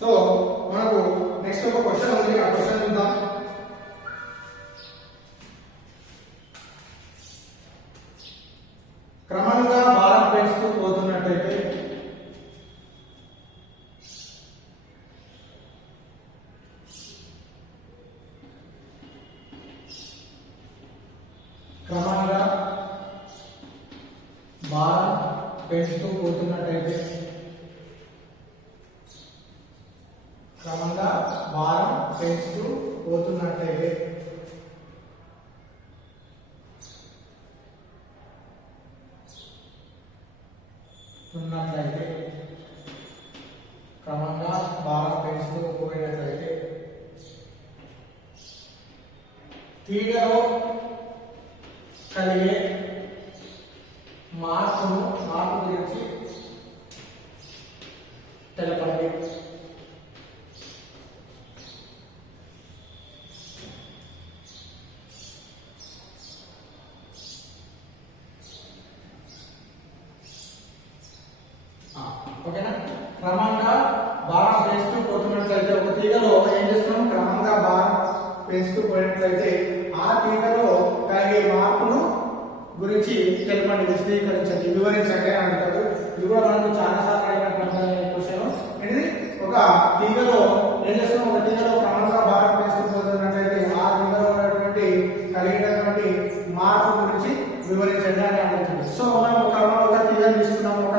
సో మనకు నెక్స్ట్ ఒక క్వశ్చన్ ఉంది, ఆ క్వశ్చన్ చూద్దాం. క్రమంగా భారం పెంచుతూ పోతున్నట్టయితే క్రమంగా భారం పెంచుతూ పోతున్నట్టయితే క్రమంగా భారం పెంచుతూ పోతున్నట్టయితే క్రమంగా భారం పెంచుతూ పోయినట్లయితే తీగలో కలిగే మార్పు గురించి తెలపండి. ఓకేనా? క్రమంగా భారం పెంచుతూ పోతున్నట్లయితే ఒక తీగలో ఏం చేస్తున్నాం, క్రమంగా భారం పెంచుతూ పోయినట్లయితే ఆ తీగలో కలిగే మార్పును గురించి తెలపండి, విశదీకరించండి, వివరించండి అని అంటారు. ఇది కూడా మనకు చాలా సార్లు అడిగినటువంటి క్వశ్చన్. ఇది ఒక తీగలో ఏం చేస్తున్నాం, ఒక తీగలో క్రమంగా భారం పెంచుతూ పోతున్నట్లయితే ఆ తీగలో ఉన్నటువంటి కలిగేటటువంటి మార్పు గురించి వివరించండి అని అడుగుతుంది. సో మనం ఒక తీగను తీసుకున్నాం, ఒక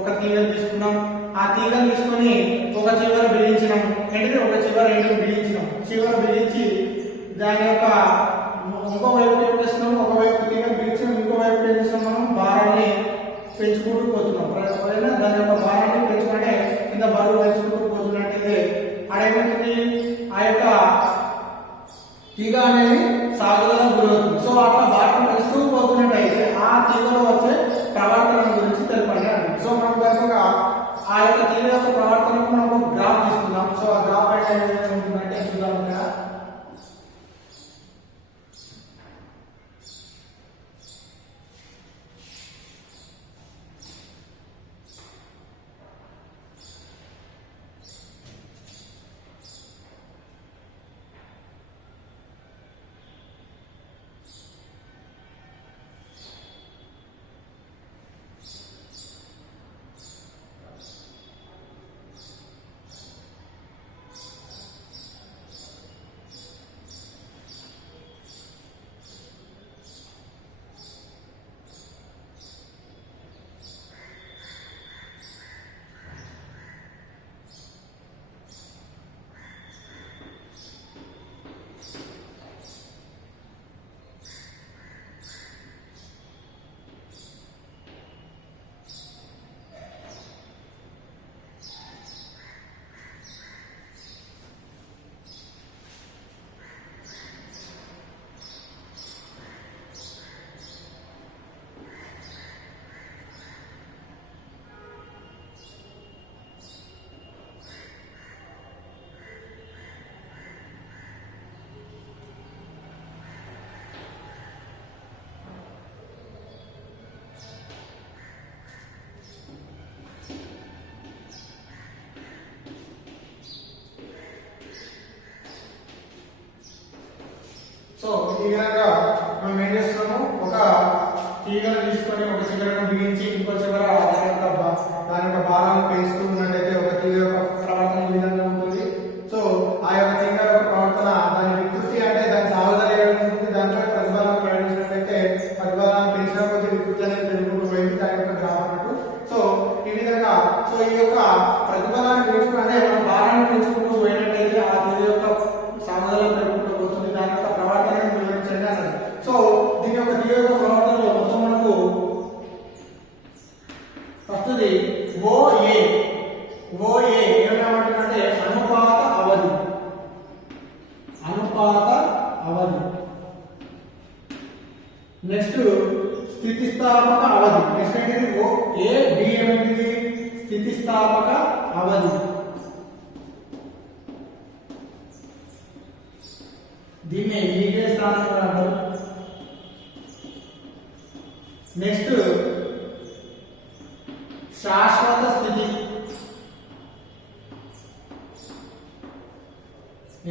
ఒక తీగను తీసుకున్నాం. ఆ తీగను తీసుకొని ఒక చివర బిగించినాం. ఏంటిది, ఒక చివర ఎండు బిగించినాం. చివర బిగించి దాని యొక్క ఇంకోవైపు ఏం చేస్తున్నాం, ఒకవైపు తీగను బిగించినాం, ఇంకోవైపు ఏం చేస్తున్నాం, మనం భారాన్ని పెంచుకుంటూ పోతున్నాం. దాని యొక్క భారాన్ని పెంచుకుంటే కింద బరువు పెంచుకుంటూ పోతున్నట్టయితే అడేమవుతుంది, ఆ యొక్క తీగ అనేది సాగుదల గురవుతుంది. సో అట్లా భారం పెంచుతూ పోతున్నట్టయితే ఆ తీగలో వచ్చే ప్రవర్తన గురించి తెలపండి అండి. సో మనం కనుక ఆ యొక్క తీగ యొక్క ప్రవర్తనకు మనం ఒక గ్రాఫ్ తీసుకుందాం. సో ఆ గ్రాఫ్ అంటే ఏముంటుందంటే చూద్దాం. ఇక్కడ సో ఈ విధంగా మనం ఏం చేస్తున్నాము, ఒక తీగను తీసుకొని ఒక చివరను బిగించి ఇంకో చివర దాని యొక్క భారాన్ని పెంచుతూ ఉన్నట్టయితే ఒక తీగ యొక్క ప్రవర్తన ఈ విధంగా ఉంటుంది. సో ఆ యొక్క తీగ యొక్క ప్రవర్తన దాని వికృతి అంటే దాని సాగుదల ఏముంటుంది, దాంట్లో ప్రతిఫలం ప్రయాణించినట్లయితే ప్రతిఫలాన్ని పెంచిన కొద్ది వికృతి అనేది పెరుగుతూ పోయింది దాని యొక్క గ్రాఫ్ అన్నట్టు. సో ఈ విధంగా సో ఈ యొక్క ప్రతిఫలాన్ని పెంచుకుంటే మనం భారాన్ని పెంచుకుంటూ పోయినట్టయితే ఆ తీగ యొక్క సాగుదల పెరుగుతూ పోతుంది, దాని యొక్క ప్రవర్తనను వివరించండి అన్నది. సో దీని యొక్క తీగ యొక్క ప్రవర్తనలో మొత్తం మనకు ఫస్ట్ది ఓఏ ఏమంటే అనుపాత అవధి. నెక్స్ట్ స్థితిస్థాపక అవధి. నెక్స్ట్ ఏంటిది బి ఏమిటి, స్థితిస్థాపక అవధి. దీన్ని ఈగే స్థానం అంటారు. నెక్స్ట్ శాశ్వత స్థితి.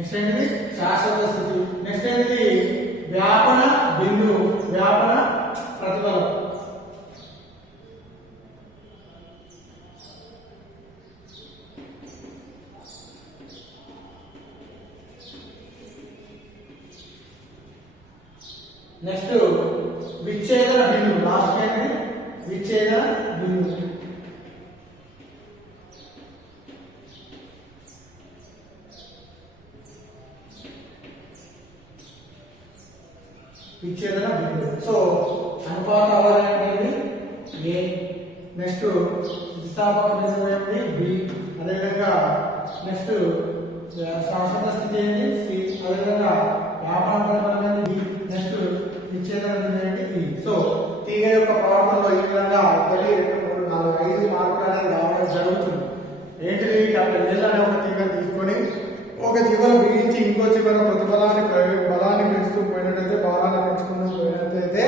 నెక్స్ట్ ఏంటిది శాశ్వత స్థితి. నెక్స్ట్ ఏంటిది వ్యాపన బిందువు, వ్యాపన ప్రతిఫలం. నెక్స్ట్ విచ్ఛేదన బిందువు, లాస్ట్ ఏంటిది విచ్ఛేదన బిందువు. విచ్ఛేదన బిందువు. సో అనుపాత అవధి అనేది ఏ, నెక్స్ట్ స్థితిస్థాపక బిందువు ఏంటి బి, అదేవిధంగా నెక్స్ట్ శాశ్వత స్థితి ఏంటి సి, అదేవిధంగా వ్యాపన ప్రతిఫలం ఏంటి బి, నెక్స్ట్ విచ్ఛేదన బిందువు ఏంటి ఈ. సో తీగ యొక్క ప్రవర్తనలో ఈ విధంగా 1 2 3 4 5 మార్పులు అనేది రావడం జరుగుతుంది. ఏంటిది నీళ్ళు అనే ఒక తీగను తీసుకొని ఒక చివర బిగించి ఇంకో చివర ప్రతిఫలాన్ని బలాన్ని పెంచుతూ పోయినట్టయితే, బలాన్ని పెంచుకుంటూ పోయినట్టయితే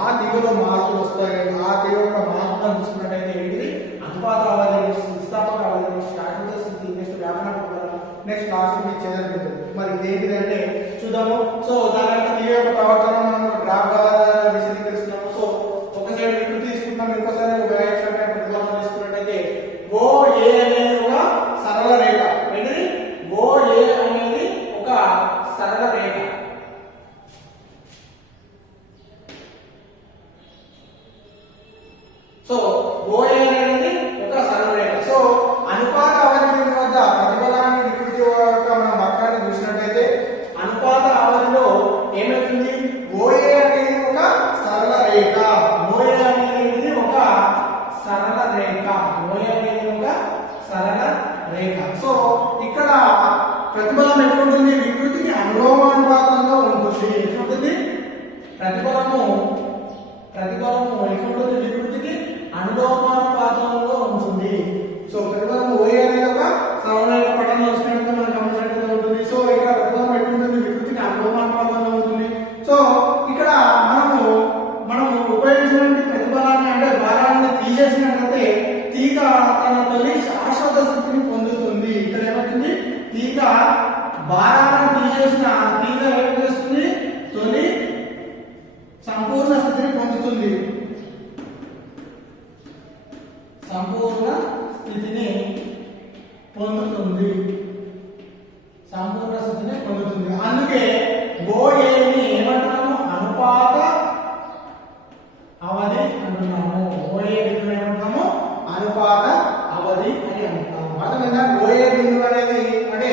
ఆ తీగలో మార్పులు వస్తాయి. ఆ తీగ యొక్క మార్పులను చూసుకున్నట్టయితే ఏంటిది అనుపాత అవధి, స్థితిస్థాపక అవధి, శాశ్వత స్థితి, నెక్స్ట్ వ్యాపన ప్రతిఫలం, నెక్స్ట్ లాస్ట్ విచ్ఛేదన బిందువు. మరి ఇదేంటిదంటే చూద్దాము. సో దాని యొక్క తీగ యొక్క ప్రవర్తన మనం గ్రాఫ్ ద్వారా విశదీకరిస్తున్నాము. సో ఒకసారి వికృతి తీసుకుంటాం, ఇంకోసారి ప్రతిఫలం తీసుకున్నట్టయితే OA అనేది ఒక సరళ రేఖ. ఏంటిది OA అనేది ఒక సరళ రేఖ. సో OA అనేది ఒక సరళ రేఖ. సో అనుపాత అవధి బిందువు వద్ద ప్రతిఫలాన్ని వికృతి యొక్క మనం వక్రాన్ని చూసినట్టయితే అనుపాత అవధిలో ఏమవుతుంది OA అనేది ఒక సరళ రేఖ. OA అనేది ఒక సరళ రేఖ. OA అనేది ఒక సరళ రేఖ. సో ఇక్కడ ప్రతిఫలం ఎట్లుంటుంది వికృతికి అనులోమానుపాతంలో ఉంటుంది. ఎట్లుంటుంది ప్రతిఫలము ఎట్లుంటుంది వికృతికి అనులోమానుపాతంలో ఉంటుంది. సో ప్రతిఫలము OA అనేది ఒక సరళ రేఖ పటంలో వచ్చినట్టు మనం గమనించినట్టు ఉంటుంది. సో ఇక్కడ ప్రతిఫలం ఎట్లుంటుంది వికృతికి అనులోమానుపాతంలో ఉంటుంది. సో ఇక్కడ మనము ఉపయోగించినటువంటి ప్రతిఫలాన్ని అంటే భారాన్ని తీసేసినట్లయితే తీగ తన తొలి శాశ్వత స్థితిని పొందుతుంది. ఇక్కడ ఏమవుతుంది తీగ భారాన్ని తీసేసిన తీగ ఏం చేస్తుంది తొలి సంపూర్ణ స్థితిని పొందుతుంది. సంపూర్ణ స్థితిని పొందుతుంది. సంపూర్ణ స్థితిని పొందుతుంది. అందుకే OAని ఏమంటున్నాము అనుపాత అవధి అంటున్నాము. OA బిందువు ఏమంటున్నాము అనుపాత అవధి అని అంటున్నాము. అర్థమైందా? OA బిందువు అనేది అంటే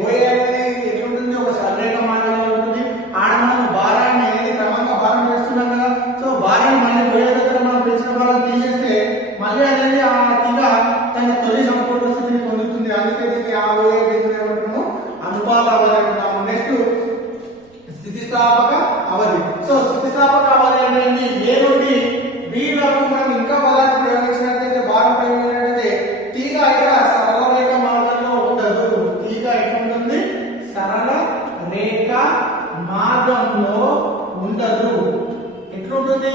OA అనేది ఎట్లుంటుంది ఒక సరళరేఖ మార్గంలో ఉంటుంది. ఆడ మనం భారాన్ని అనేది క్రమంగా భారం చేస్తున్నాం కదా. సో భారాన్ని మళ్ళీ OA దగ్గర మనం పెంచిన భారం తీసేస్తే మళ్ళీ అనేది ఆ తీగ తన తొలి సంపూర్ణ స్థితిని పొందుతుంది. అందుకే దీన్ని ఆ OA బిందువు ఏమంటున్నాము అనుపాత అవధి అంటున్నాము. నెక్స్ట్ స్థితిస్థాపక అవధి. సో స్థితిస్థాపక అవధి అనేది ఏ నుండి బి వరకు మనం ఇంకా బలాన్ని ప్రయోగించినట్లయితే భారం ప్రయోగించినట్లయితే తీగ ఇక్కడ సరళ రేఖ మార్గంలో ఉండదు. తీగ ఎట్లుంటుంది సరళ రేఖ మార్గంలో ఉండదు. ఎట్లుంటుంది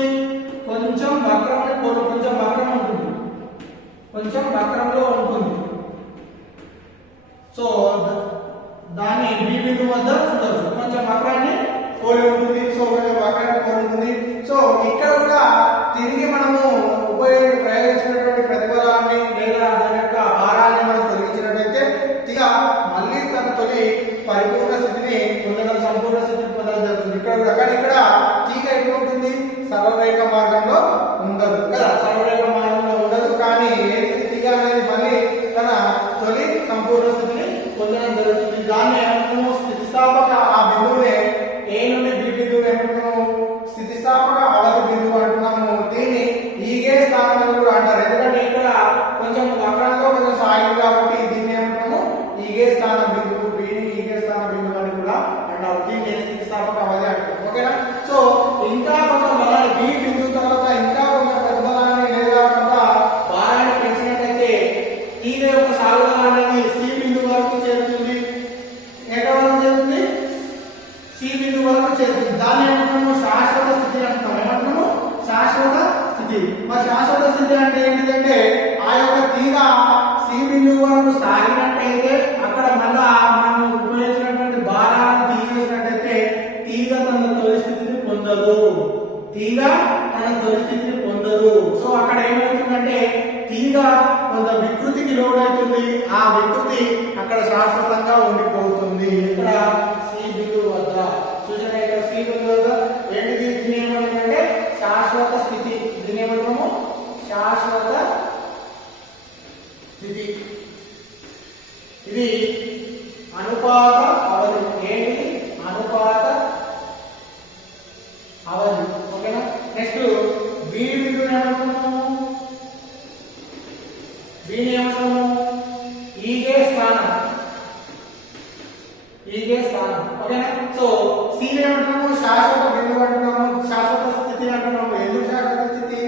కొంచెం వక్రంలో ఉంటుంది. సో దాన్ని బి బిందువు వద్ద చూడవచ్చు. కొంచెం వక్రాన్ని పోలి ఉంటుంది. సో వక్రాన్ని పోలి ఉంటుంది. సో ఇక్కడ కూడా తిరిగి మనము ప్రయోగించినటువంటి ప్రతిఫలాన్ని లేదా దాని యొక్క భారాన్ని మనం తొలగించినట్టయితే తీగ మళ్ళీ తన తొలి పరిపూర్ణ స్థితిని పొందడం సంపూర్ణ స్థితిని పొందడం జరుగుతుంది. ఇక్కడ కూడా కానీ ఇక్కడ తీగ ఎట్లా ఉంటుంది సరళ రేఖ మార్గంలో ఉండదు కదా. సరళ రేఖ మార్గంలో ఉండదు. కానీ తీగ అనేది మళ్ళీ తన తొలి సంపూర్ణ స్థితిని పొందడం జరుగుతుంది. దాన్ని ఏమంటున్నాము స్థితిస్థాపక ఆ బిందువునే ఏ నుండి బి బిందువుని ఏమంటున్నాము స్థితిస్థాపక అవధి బిందువు అంటున్నాము. దీన్ని ఈగే స్థానం అని కూడా అంటారు. ఎందుకంటే ఇక్కడ కొంచెం వక్రంగా కొంచెం సాగింది కాబట్టి దీన్ని ఏమంటాము ఈగే స్థాన బిందువు, బిని ఈగే స్థాన బిందువు అని కూడా అంటారు. దీన్ని స్థితిస్థాపక అవధి అంటారు. ఓకేనా? సో ఇంకా కొంచెం బలాన్ని బి బిందువు తర్వాత ఇంకా కొంచెం ప్రతిఫలాన్ని లేదా కొంత భారాన్ని పెంచినట్లయితే తీగ యొక్క సాగుదల అనేది సి బిందువు వరకు చేరుతుంది. ఎక్కడ వరకు చేరుతుంది సి బిందువు వరకు చేరుతుంది. దాన్ని ఏమంటున్నాము శాశ్వత స్థితి అంటున్నాము. ఏమంటున్నాము శాశ్వత స్థితి. మరి శాశ్వత స్థితి అంటే ఏంటంటే ఆ యొక్క తీగ సి బిందువు వరకు సాగినట్టయితే అక్కడ మళ్ళా మనం ఉపయోగించినటువంటి తీగ తన తొలి స్థితిని పొందదు. సో అక్కడ ఏమవుతుందంటే తీగ కొంత వికృతికి లోనవుతుంది. ఆ వికృతి అక్కడ శాశ్వతంగా ఉండిపోతుంది. ఇక్కడ సి బిందువు వద్ద చూసిన ఇక్కడ సి బిందువు వద్ద ఏంటిది? దీని ఏమంటే శాశ్వత స్థితి. దీని ఏమంటాము? శాశ్వత స్థితి. ఇది అనుపాత అవధి. ఏంటి? అనుపాత అవధి. ఓకేనా? నెక్స్ట్ బి బిందువుని ఏమంటాము? బిని ఏమంటాము? ఈగే స్థానం. ఈగే స్థానం. ఓకేనా? సో సి ఏమంటాము? శాశ్వత బిందువు అంటున్నాము, శాశ్వత స్థితి అంటున్నాము. ఎందుకు శాశ్వత స్థితి?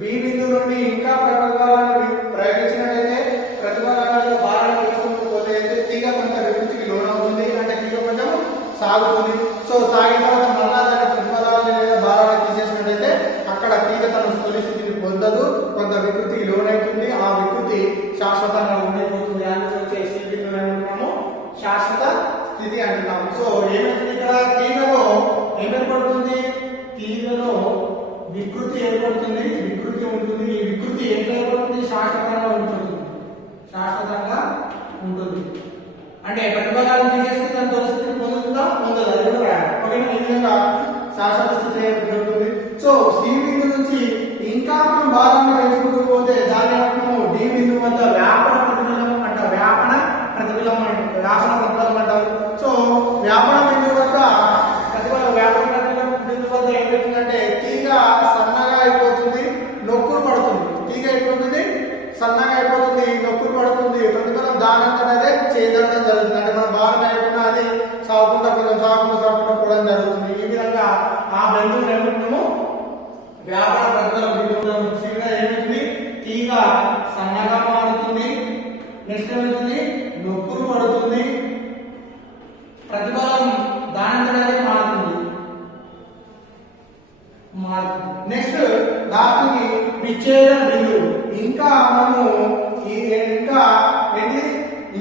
బి బిందువు నుండి ఇంకా ప్రతిబలాలను ప్రయోగించినట్లయితే ప్రతిబలాల భారాన్ని తీసుకుంటూ పోతే తీగ కొంత వికృతికి లోనవుతుంది. అంటే తీగ కొంచెం సాగుతుంది. సో సాగిన తర్వాత మళ్ళా దాని ప్రతిబలాలను లేదా భారాన్ని తీసేసినట్లయితే అక్కడ తీగ తన తొలి స్థితిని పొందదు, కొంత వికృతికి లోనవుతుంది. ఆ వికృతి శాశ్వతంగా ఉండిపోతుంది. అందుకే సి బిందువుని ఏమంటున్నాము? శాశ్వత స్థితి అంటున్నాము. సో ఏమైతుంది? ఇక్కడ తీగలో ఏర్పడుతుంది? తీగలో వికృతి ఏర్పడుతుంది, వికృతి ఉంటుంది. ఈ వికృతి ఎట్లా ఏర్పడుతుంది? శాశ్వతంగా ఉంటుంది. శాశ్వతంగా ఉంటుంది అంటే ప్రతిబలాలను తీసేస్తే దాని తొలి స్థితిని పొందుతుందా? పొందదు. అది కూడా రాయాలి. ఓకేనా? ఈ విధంగా శాశ్వత స్థితి ఉంటుంది. సో సి బిందువు నుంచి ఇంకా మనం భారాన్ని పెంచుకుంటూ పోతే దాన్ని ఏమంటాము? డి బిందువు వద్ద వ్యాపన ప్రతిబలం అంట. వ్యాపన ప్రతిబలం అంటే వ్యాపన ప్రతిబలం అంటారు. సో వ్యాపన బిందువు వద్ద వ్యాపన బిందువు వద్ద ఏమవుతుందంటే తీగ సన్నగా అయిపోతుంది, నొక్కులు పడుతుంది. తీగ అయిపోతుంది, సన్నగా అయిపోతుంది, నొక్కులు పడుతుంది. ప్రతిఫలం దానంతటదే చేయడం జరుగుతుంది. అంటే మన భారం అయిపోయినా అది సాగుకుంటా కొంచెం సాగుకుంటా పోవడం జరుగుతుంది. ఈ విధంగా ఆ బిందువుని ఏమంటున్నాము? వ్యాపార ప్రతిఫల బిందువులు. ఏమవుతుంది? తీగ సన్నగా మారుతుంది, నెక్స్ట్ ఏమవుతుంది? నొక్కులు పడుతుంది, ప్రతిఫలం దానంతటదే మారుతుంది. నెక్స్ట్ దానికి విచ్ఛేదన బిందువు. ఇంకా మనము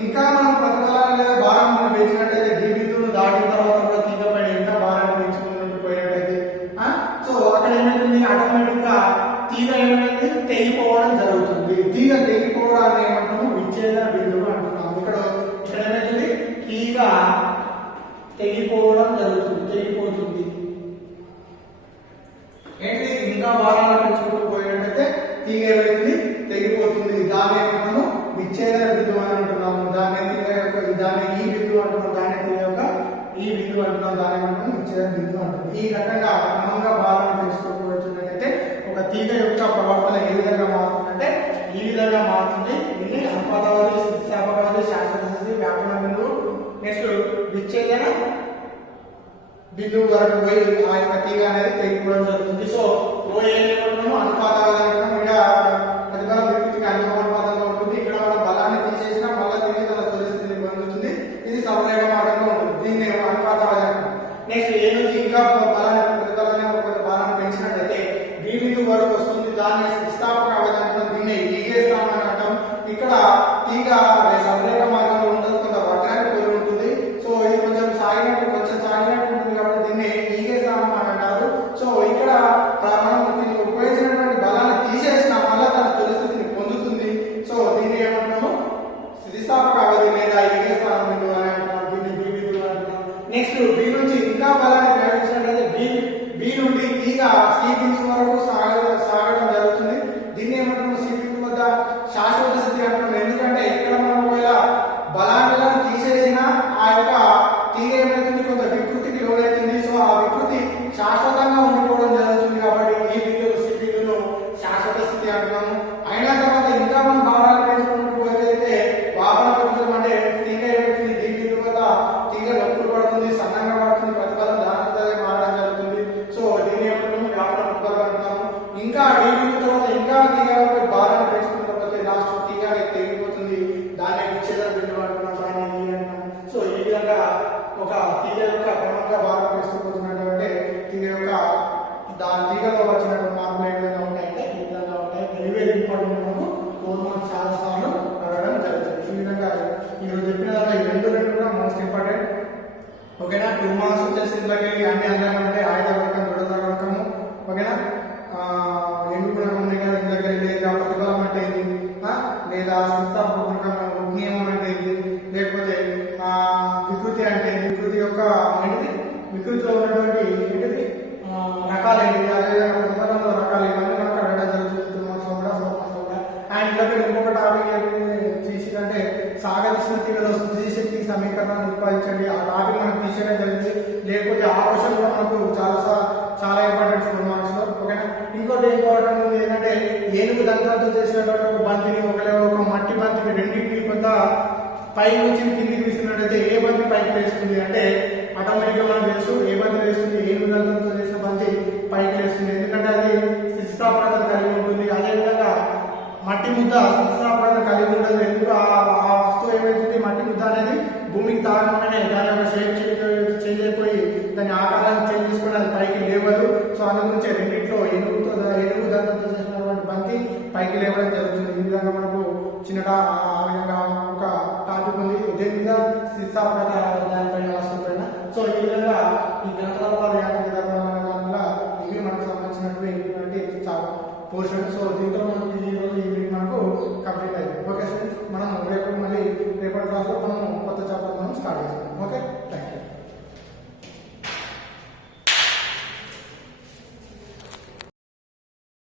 ఇంకా మనం ప్రతిఫలాన్ని లేదా భారాన్ని పెంచినట్టయితే డి బిందువును దాటిన తర్వాత కూడా తీగ పైన ఇంకా భారాన్ని పెంచుకుంటూ పోయినట్టయితే సో అక్కడ ఏమైతుంది? ఆటోమేటిక్ గా తీగ ఏమైంది? తెగిపోవడం జరుగుతుంది. తీగ తెగిపోవడాన్ని ఏమంటాము? విచ్ఛేదన బిందువు అంటున్నాము. ఇక్కడ ఏమైతుంది? తీగ తెగిపోవడం జరుగుతుంది, తెగిపోతుంది. ఏంటి? ఇంకా భారాన్ని పెంచుకుంటూ పోయినట్టయితే తీగ ఏమైంది? తెగిపోతుంది. దాన్ని ఏమంటాము? విచ్ఛేదన బిందువు అని అంటున్నాము. దాన్ని ఈ బిందువు అంటున్నాం, దాన్ని తీగ యొక్క ఈ బిందువు అంటున్నాం, దాన్ని ఏమంటాము? విచ్ఛేదన బిందువు అంటున్నాం. ఈ రకంగా క్రమంగా భారాన్ని పెంచుకుంటూ వచ్చినట్టయితే ఒక తీగ యొక్క ప్రవర్తన ఏ విధంగా మారుతుందంటే ఈ విధంగా మారుతుంది. ఇది అనుపాతవాది, స్థితిస్థాపకవాది, శాశ్వత స్థితి, వ్యాపన బిందువు, నెక్స్ట్ విచ్ఛేదన బిందువు వరకు పోయి ఆ యొక్క తీగ అనేది తెగిపోవడం జరుగుతుంది. సో ఏమంటున్నాము? అనుపాతవాది అంటున్నాము. ఇక్కడ ప్రతిఫలం వికృతికి అనుపాతంగా ఉంటుంది. ఇక్కడ మనం బలాన్ని తీసేసినా మళ్ళీ తిరిగి తన తొలి స్థితిని పొందుతుంది. ఇది సౌరేఖ మార్గంలో ఉంటుంది. దీన్ని అనుపాతవాది అంటున్నాం. నెక్స్ట్ ఏ నుంచి ఇంకా బలాన్ని ప్రతిఫలాన్ని కొంత బలాన్ని పెంచినట్లయితే బి బిందువు వరకు వస్తుంది. దాన్ని స్థితిస్థాపక అవధి అంటాం. దీన్ని ఈగే స్థానం అని అంటాం. ఇక్కడ తీగ సౌరేఖ మార్గంలో ఉంటుంది, కొంత వక్రాన్ని పోలి ఉంటుంది. సో ఇది కొంచెం సాగినట్టు ఉంటుంది కాబట్టి దీన్ని ఈగే స్థానం అని అంటారు. సో ఇక్కడ మనం ఉపయోగించినటువంటి బలాన్ని తీసేసిన మళ్ళీ తన తొలి స్థితిని పొందుతుంది. సో దీన్ని ఏమంటున్నాము? స్థితిస్థాపక అవధి లేదా ఈగే స్థానం బిందువు అని అంటున్నాం. దీన్ని బి బిందువు అంటున్నాం. నెక్స్ట్ బి నుంచి ఇంకా బలాన్ని ప్రయోగించినట్లయితే బి నుండి తీగ సి బిందువు వరకు సాగడం జరుగుతుంది. దీన్ని ఏమంటున్నాము? సి బిందువు వద్ద శాశ్వత స్థితి అంటున్నాం. ఎందుకంటే ఇక్కడ మనం ఒకవేళ బలాన్ని తీసేసిన ఆ యొక్క తీగ ఏమైతుంది? కొంత వికృతికి లోనవుతుంది. సో ఆ వికృతి శాశ్వతంగా ఉండిపోవడం జరుగుతుంది. కాబట్టి ఈ బిందువు సి బిందువును శాశ్వత స్థితి అంటున్నాము. అయిన తర్వాత ఇంకా మనం భారాలు పెంచుకుంటూ పోతే భారం పెంచడం అంటే తీగ ఏమవుతుంది? డి బిందువు వద్ద తీగ నొప్పులు పడుతుంది, సన్నంగా పడుతుంది, ప్రతిఫలం దానంతటదే మారడం జరుగుతుంది. సో దీన్ని ఏమంటున్నాము? వ్యాపన ప్రతిఫలం అంటున్నాము. ఇంకా డి బిందువు తర్వాత ఇంకా తీగ భారాన్ని పెంచుకుంటూ పోతే లాస్ట్ తీగ తెగిపోతుంది. దాన్ని విచ్ఛేదన బిందువు అంటున్నాం, దాన్ని అంటున్నాం. సో ఈ విధంగా ఒక తీగ యొక్క క్రమంగా భారం పెంచుకుపోతున్నటువంటి తీగ యొక్క దాని తీగలో వచ్చినటువంటి మార్పులు ఏ విధంగా ఉంటాయంటే ఈ విధంగా ఉంటాయి. Very very important. మనకు 4 మార్క్స్ చాలా సార్లు అడగడం జరుగుతుంది. ఈ విధంగా ఈరోజు చెప్పిన దాంట్లో ఈ రెండు కూడా మోస్ట్ ఇంపార్టెంట్. ఓకేనా? 2 మార్క్స్ వచ్చేసి ఇంట్లోకి వెళ్ళి అన్ని అందంగా ఉంటాయి. ఆయుధ వర్గం, దృఢ వర్గము. ఓకేనా? క్వశ్చన్ కూడా మనకు చాలా ఇంపార్టెంట్ 4 మార్క్స్ లో. ఓకేనా. ఇంకోటి ఇంపార్టెంట్ ఉంది ఏంటంటే ఏనుగు దంతాలతో చేసినటువంటి ఒక బంతిని ఒక మట్టి బంతిని రెండింటిని కొంత పై నుంచి కిందికి వేసినట్టయితే ఏ బంతి పైకి వేస్తుంది అంటే ఆటోమేటిక్ గా మనం తెలుసు ఏ బంతి వేస్తుంది, ఏనుగు దంతంతో చేసిన బంతి పైకి వేస్తుంది. ఎందుకంటే అది స్థితిస్థాపకత కలిగి ఉంటుంది. అదేవిధంగా మట్టి ముద్ద స్థితిస్థాపకత కలిగి ఉండదు. ఎందుకు ఆ వస్తువు ఏమైతుంది, మట్టి ముద్ద అనేది భూమికి తాగగానే దాని యొక్క షేప్ చేంజ్ అయిపోయి దాని ఆకారాన్ని చేంజ్ చేసుకుని అది పైకి లేవదు. సో అందు గురించి రెండింటిలో ఏనుగు దంతంతో చేసినటువంటి బంతి పైకి లేవడం జరుగుతుంది. ఈ విధంగా మనకు చిన్నగా ఆ విధంగా ఒక టాపిక్ ఉంది. దేని మీద స్థితిస్థాపకత